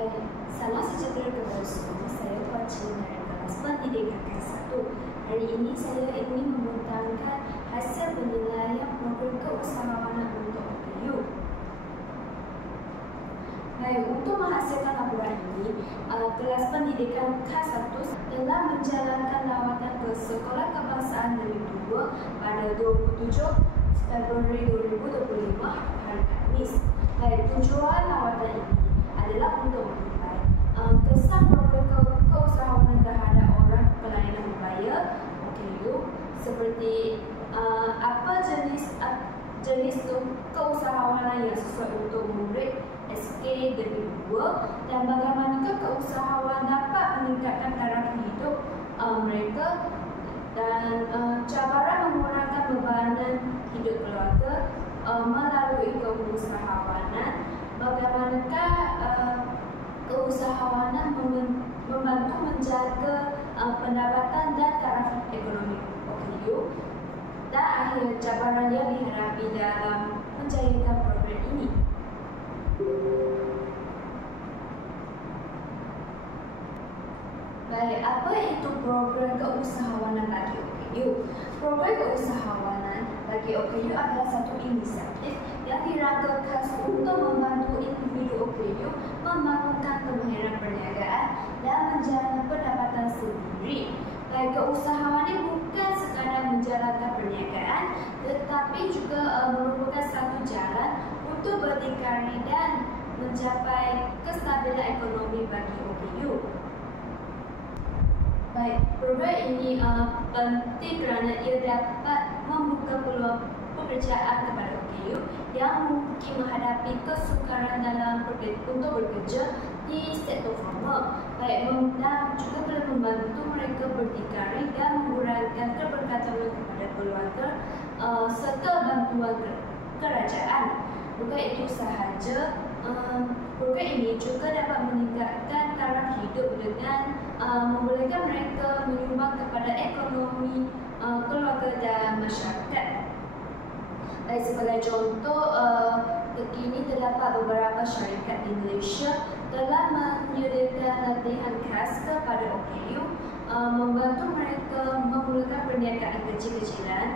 Baik, salam sejahtera kepada semua. Saya Puan Cina dari kelas pendidikan kelas 1. Hari ini saya ingin membentangkan hasil penilaian program keusahawanan untuk OKU. Baik, untuk menghasilkan laporan ini, kelas pendidikan kelas 1 telah menjalankan lawatan ke Sekolah Kebangsaan Negeri 2 pada 27 Februari 2025 hari Khamis. Baik, tujuan lawatan ini adalah untuk menilai kesan program keusahawanan terhadap orang pelayanan membayar OKU, seperti apa jenis keusahawanan yang sesuai untuk murid SK Negeri 2 dan bagaimanakah keusahawan dapat meningkatkan taraf hidup mereka, dan cabaran mengurangkan bebanan hidup keluarga melalui keusahawanan. Bagaimanakah keusahawanan membantu menjaga pendapatan dan taraf ekonomi OKU, dan akhir cabaran yang dihadapi dalam menjayakan program ini. Baik, apa itu program keusahawanan bagi OKU? Program keusahawanan bagi OKU adalah satu inisiatif yang dirangkakan untuk membantu individu OKU membangunkan kemahiran perniagaan dan menjalankan pendapatan sendiri. Baik, keusahawanan bukan sekadar menjalankan perniagaan, tetapi juga merupakan satu jalan untuk berdikari dan mencapai kestabilan ekonomi bagi OKU. Baik, program ini penting kerana ia dapat membuka peluang pekerjaan kepada OKU yang mungkin menghadapi kesukaran dalam untuk bekerja di sektor formal. Baik, dan juga boleh membantu mereka berdikari dan mengurangkan kebergantungan kepada keluarga serta bantuan kerajaan. Bukan itu sahaja, program ini juga dapat meningkatkan taraf hidup dengan membolehkan mereka menyumbang kepada ekonomi keluarga dan masyarakat. Baik, sebagai contoh, kekini terdapat beberapa syarikat di Malaysia telah menyediakan latihan khas kepada OKU, membantu mereka memulakan perniagaan kecil-kecilan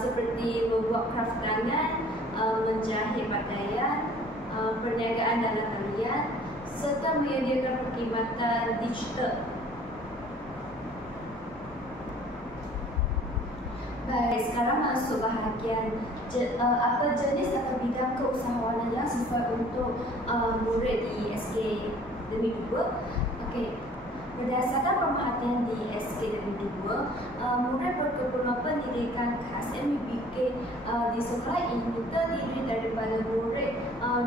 seperti membuat kraft tangan, menjahit pakaian, perniagaan dalam talian, serta menyediakan perkhidmatan digital. Baik, sekarang masuk bahagian apa jenis atau bidang keusahawanan yang sesuai untuk murid di SK Negeri 2. Okey. Berdasarkan pemerhatian di SK Negeri 2, murid berkeperluan pendidikan khas MBK di sekolah ini terdiri daripada murid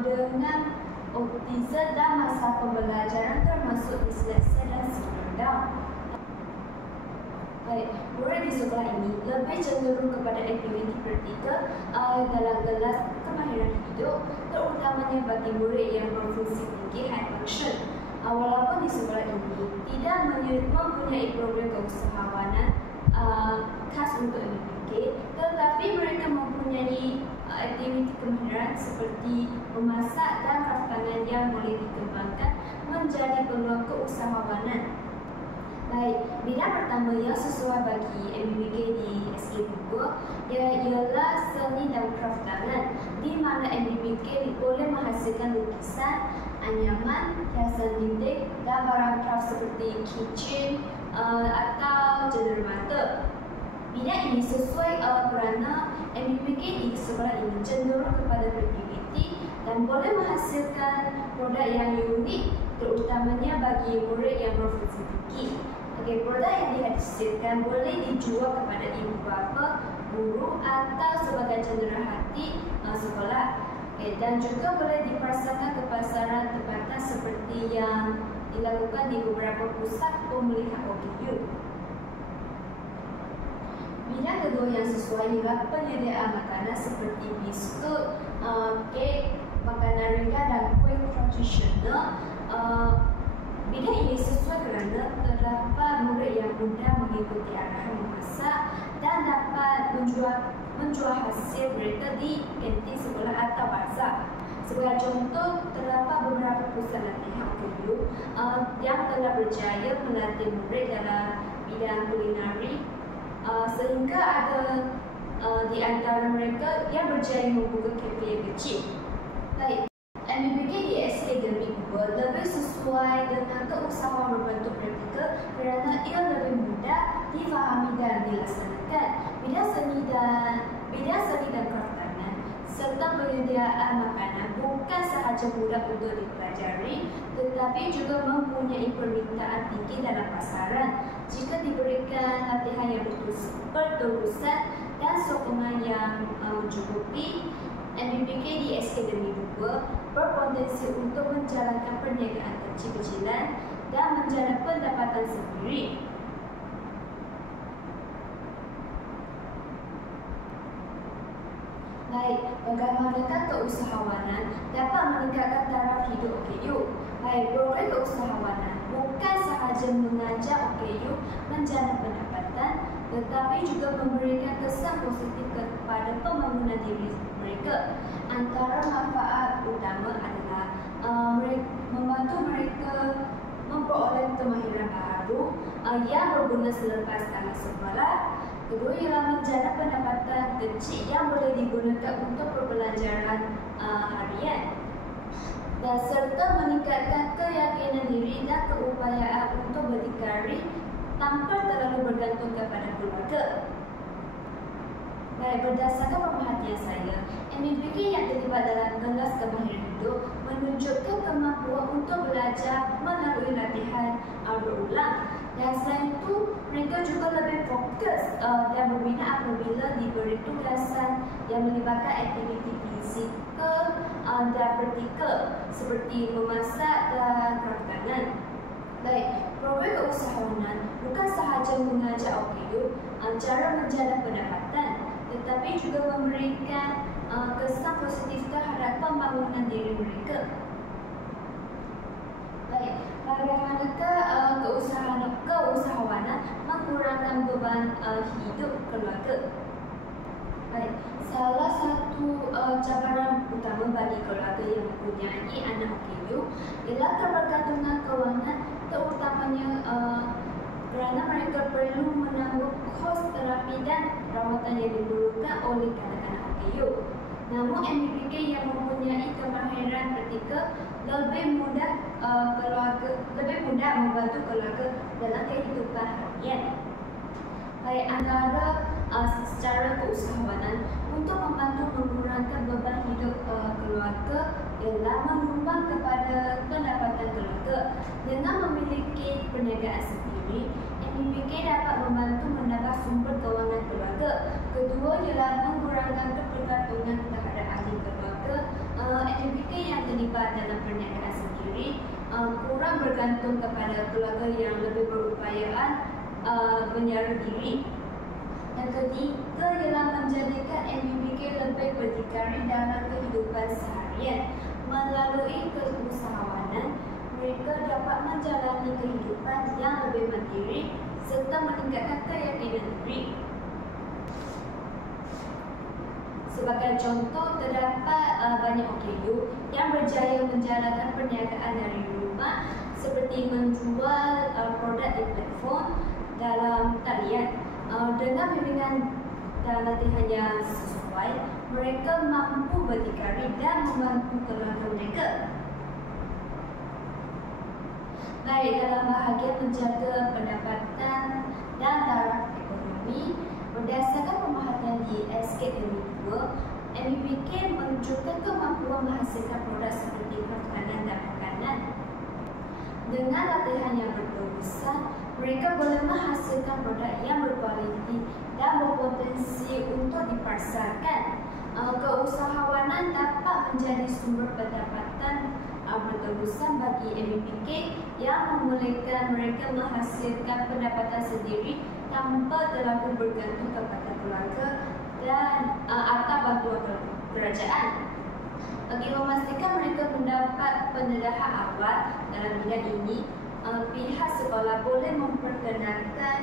dengan autism dan masalah pembelajaran termasuk disleksia dan sindrom Down. Baik, murid di sekolah ini lebih cenderung kepada aktiviti praktikal dalam kelas kemahiran hidup, terutamanya bagi murid yang berfungsi tinggi high function. Walaupun di sekolah ini tidak mempunyai program keusahawanan khas untuk MBK, tetapi mereka mempunyai aktiviti kemahiran seperti memasak dan kraft tangan yang boleh dikembangkan menjadi peluang keusahawanan. Baik, bidang pertama yang sesuai bagi MBK di SK2 ialah seni dan kraft tangan, di mana MBK boleh menghasilkan lukisan, anyaman, hiasan dinding dan barang kraft seperti keychain atau cenderamata. Bidang ini sesuai kerana MBK di sekolah ini cenderung kepada kreativiti dan boleh menghasilkan produk yang unik, terutamanya bagi murid yang berfungsi tinggi. Okey, produk yang dihasilkan boleh dijual kepada ibu bapa, guru atau sebagai cenderahati sekolah. Okey, dan juga boleh dipasarkan ke pasaran tempatan seperti yang dilakukan di beberapa pusat pemulihan OKU. Bidang kedua yang sesuai ialah penyediaan makanan seperti biskut, kek, makanan ringan dan kuih tradisional. Bidang ini sesuai kerana terdapat murid yang mudah mengikuti arahan memasak dan dapat menjual hasil mereka di kantin sekolah atau bazar. Sebagai contoh, terdapat beberapa pusat latihan OKU yang telah berjaya melatih murid dalam bidang kulinari, sehingga ada di antara mereka yang berjaya membuka kafe yang kecil. Baik, MBBK di Akademik 2 lebih sesuai dengan keusahaan membentuk praktikal kerana ia lebih mudah difahami dan dilaksanakan. Bidang seni dan kraftangan serta penyediaan makanan bukan sahaja mudah untuk dipelajari, tetapi juga mempunyai permintaan tinggi dalam pasaran. Jika diberikan latihan yang berterusan dan sokongan yang mencukupi, MBBK di Akademik 2 berpotensi untuk menjalankan perniagaan kecil-kecilan dan menjana pendapatan sendiri. Baik, bagaimanakah keusahawanan dapat meningkatkan taraf hidup OKU? Baik, program keusahawanan bukan sahaja mengajar OKU menjana pendapatan, tetapi juga memberikan kesan positif kepada pembangunan diri mereka. Antara manfaat utama adalah membantu mereka memperoleh kemahiran baru yang berguna selepas tamat sekolah. Kedua ialah menjana pendapatan kecil yang boleh digunakan untuk perbelanjaan harian, dan serta meningkatkan keyakinan diri dan keupayaan untuk berdikari tanpa terlalu bergantung kepada keluarga. Baik, berdasarkan pemerhatian saya, MBBK yang terlibat dalam kelas kemahiran hidup menunjukkan kemampuan untuk belajar melalui latihan berulang, dan selain itu mereka juga lebih fokus dan berbina apabila diberi tugasan yang melibatkan aktiviti fizikal dan praktikal seperti memasak dan kraftangan. Baik, program keusahawanan bukan sahaja mengajar OKU cara menjana pendapatan, tetapi juga memberikan kesan positif terhadap pembangunan diri mereka. Baik, bagaimanakah keusahawanan mengurangkan beban hidup keluarga? Baik, salah satu cabaran utama bagi keluarga yang mempunyai anak OKU ialah kebergantungan kewangan, terutamanya kerana mereka perlu menanggung kos terapi dan rawatan yang diperlukan oleh kanak-kanak OKU. Namun MBBK yang mempunyai kemahiran praktikal lebih mudah membantu keluarga dalam kehidupan harian. Baik, antara secara keusahawanan untuk membantu mengurangkan beban hidup keluarga ialah menyumbang kepada pendapatan keluarga. Dengan memiliki perniagaan sendiri, MBBK dapat membantu menambah sumber kewangan keluarga. Kedua ialah mengurangkan ketergantungan terhadap ahli keluarga. MBBK yang terlibat dalam perniagaan sendiri kurang bergantung kepada keluarga yang lebih berupayaan menyara diri. Yang ketiga ialah menjadikan MBBK lebih berdikari dalam kehidupan seharian. Melalui keusahawanan, mereka dapat menjalani kehidupan yang lebih mandiri serta meningkatkan keyakinan diri. Sebagai contoh, terdapat banyak OKU yang berjaya menjalankan perniagaan dari rumah seperti menjual produk di platform dalam talian. Dengan bimbingan dan latihan yang sesuai, mereka mampu berdikari dan membantu keluarga mereka. Baik, dalam bahagian menjaga pendapatan dan taraf ekonomi, berdasarkan pemerhatian di Akademik 2, MBBK menunjukkan kemampuan menghasilkan produk seperti makanan dan makanan. Dengan latihan yang berterusan, mereka boleh menghasilkan produk yang berkualiti dan berpotensi untuk dipasarkan. Keusahawanan dapat menjadi sumber pendapatan berterusan bagi MBBK yang membolehkan mereka menghasilkan pendapatan sendiri tanpa terlalu bergantung kepada keluarga dan atau bantuan kerajaan. Bagi memastikan mereka mendapat pendedahan awal dalam bidang ini, pihak sekolah boleh memperkenalkan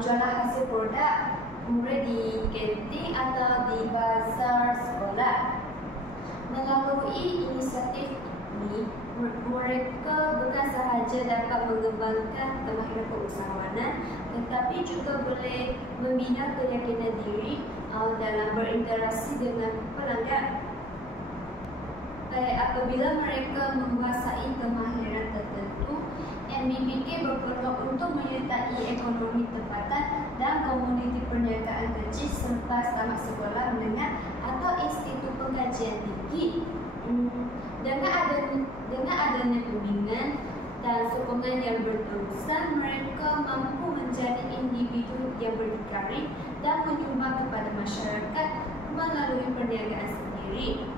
jualan hasil produk murid di kantin atau di bazar sekolah. Melalui inisiatif ini, mereka bukan sahaja dapat mengembangkan kemahiran keusahawanan, tetapi juga boleh membina keyakinan diri dalam berinteraksi dengan pelanggan. Apabila mereka menguasai kemahiran tertentu, MBPK berpeluang untuk menyertai ekonomi tempatan dan komuniti perniagaan kecil selepas tamat sekolah menengah atau institut pengkajian tinggi. Dengan adanya bimbingan dan sokongan yang berterusan, mereka mampu menjadi individu yang berdikari dan menyumbang kepada masyarakat melalui perniagaan sendiri.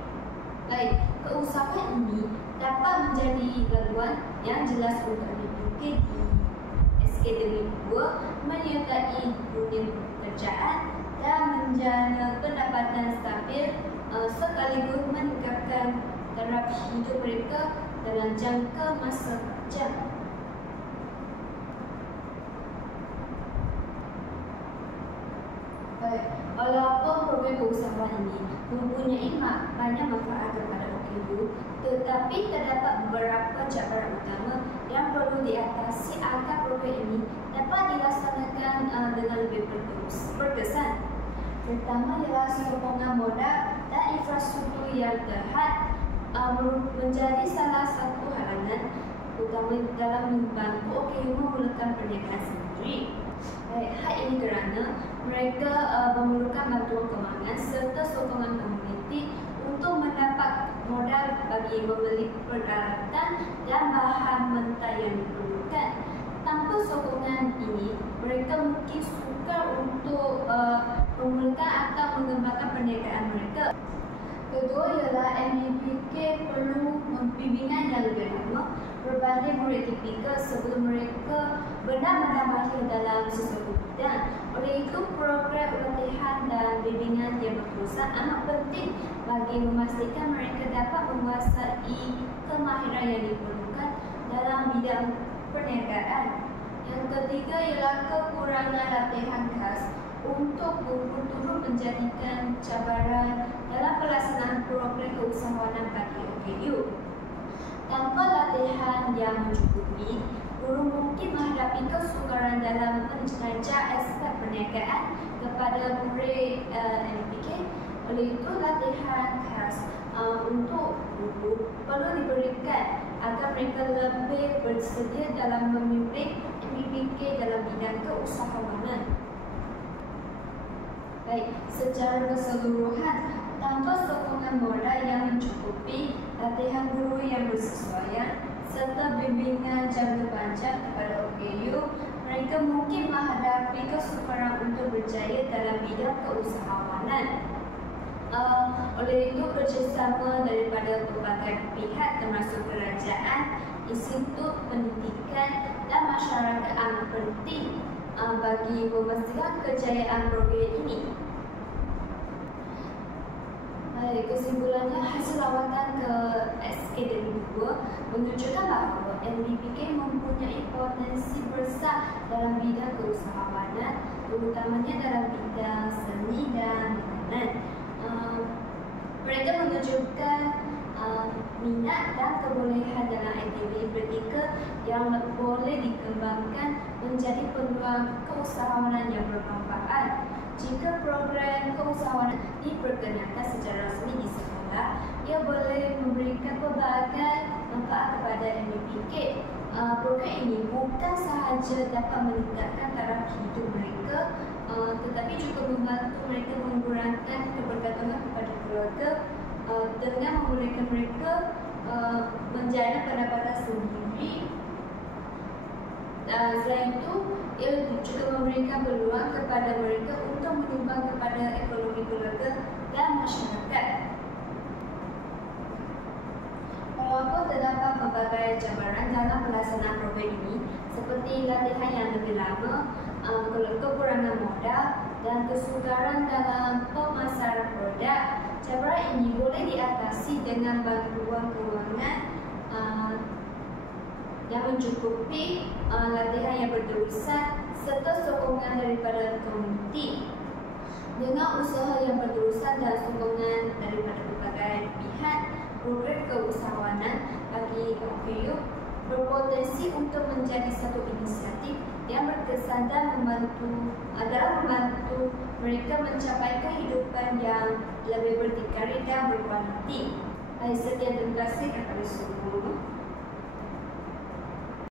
Baik, keusahawan ini dapat menjadi laluan yang jelas untuk MBPK di Akademik 2 menyertai dunia pekerjaan dan menjana pendapatan stabil sekaligus meningkatkan taraf hidup mereka dalam jangka masa panjang. Walaupun program keusahawan ini mempunyai banyak manfaat kepada OKU, tetapi terdapat beberapa cabaran utama yang perlu diatasi agar program ini dapat dilaksanakan dengan lebih berkesan. Pertama ialah sokongan modal dan infrastruktur yang terhad menjadi salah satu halangan utama dalam membantu OKU memulakan perniagaan sendiri. Hal ini kerana mereka memerlukan bantuan kewangan serta sokongan komuniti untuk mendapat modal bagi membeli peralatan dan bahan mentah yang diperlukan. Tanpa sokongan ini, mereka mungkin sukar untuk memulakan atau mengembangkan perniagaan mereka. Kedua ialah MBPK perlu bimbingan yang lebih lama berbanding murid tipikal sebelum mereka benar-benar mahir dalam sesuatu bidang. Oleh itu, program latihan dan bimbingan yang berterusan amat penting bagi memastikan mereka dapat menguasai kemahiran yang diperlukan dalam bidang perniagaan. Yang ketiga ialah kekurangan latihan khas untuk guru turut menjadikan cabaran dalam pelaksanaan program keusahawanan bagi OKU. Tanpa latihan yang mencukupi, guru mungkin menghadapi kesukaran dalam mengajar aspek perniagaan kepada murid MBPK. Oleh itu, latihan khas untuk guru perlu diberikan agar mereka lebih bersedia dalam memimpin MBPK dalam bidang keusahawanan. Baik, secara keseluruhan, tanpa sokongan modal yang mencukupi, latihan guru yang bersesuaian, serta bimbingan jangka panjang kepada OKU, mereka mungkin menghadapi kesukaran untuk berjaya dalam bidang keusahawanan. Oleh itu, kerjasama daripada berbagai pihak termasuk kerajaan, institut pendidikan dan masyarakat amat penting bagi memastikan kejayaan program ini. Kesimpulannya, hasil lawatan ke Akademik 2 menunjukkan bahawa MBPK mempunyai potensi besar dalam bidang keusahawanan, terutamanya dalam bidang seni dan makanan. Mereka menunjukkan minat dan kebolehan dalam aktiviti praktikal yang boleh dikembangkan menjadi peluang keusahawanan yang bermanfaat. Jika program keusahawanan diperkenalkan secara rasmi di sekolah, ia boleh memberikan pelbagai manfaat kepada MBPK. Program ini bukan sahaja dapat meningkatkan taraf hidup mereka, tetapi juga membantu mereka mengurangkan kebergantungan kepada keluarga dengan membolehkan mereka menjana pendapatan sendiri. Selain itu, ia juga memberikan peluang kepada mereka untuk menyumbang kepada ekonomi keluarga dan masyarakat. Walaupun terdapat pelbagai cabaran dalam pelaksanaan program ini, seperti latihan yang lebih lama, kekurangan modal dan kesukaran dalam pemasaran produk, cabaran ini boleh diatasi dengan bantuan kewangan yang mencukupi, latihan yang berterusan serta sokongan daripada komuniti. Dengan usaha yang berterusan dan sokongan daripada berbagai pihak, program keusahawanan bagi OKU berpotensi untuk menjadi satu inisiatif yang berkesan dan dalam membantu mereka mencapai kehidupan yang lebih berdikari dan berkualiti. Sekian, terima kasih kepada semua.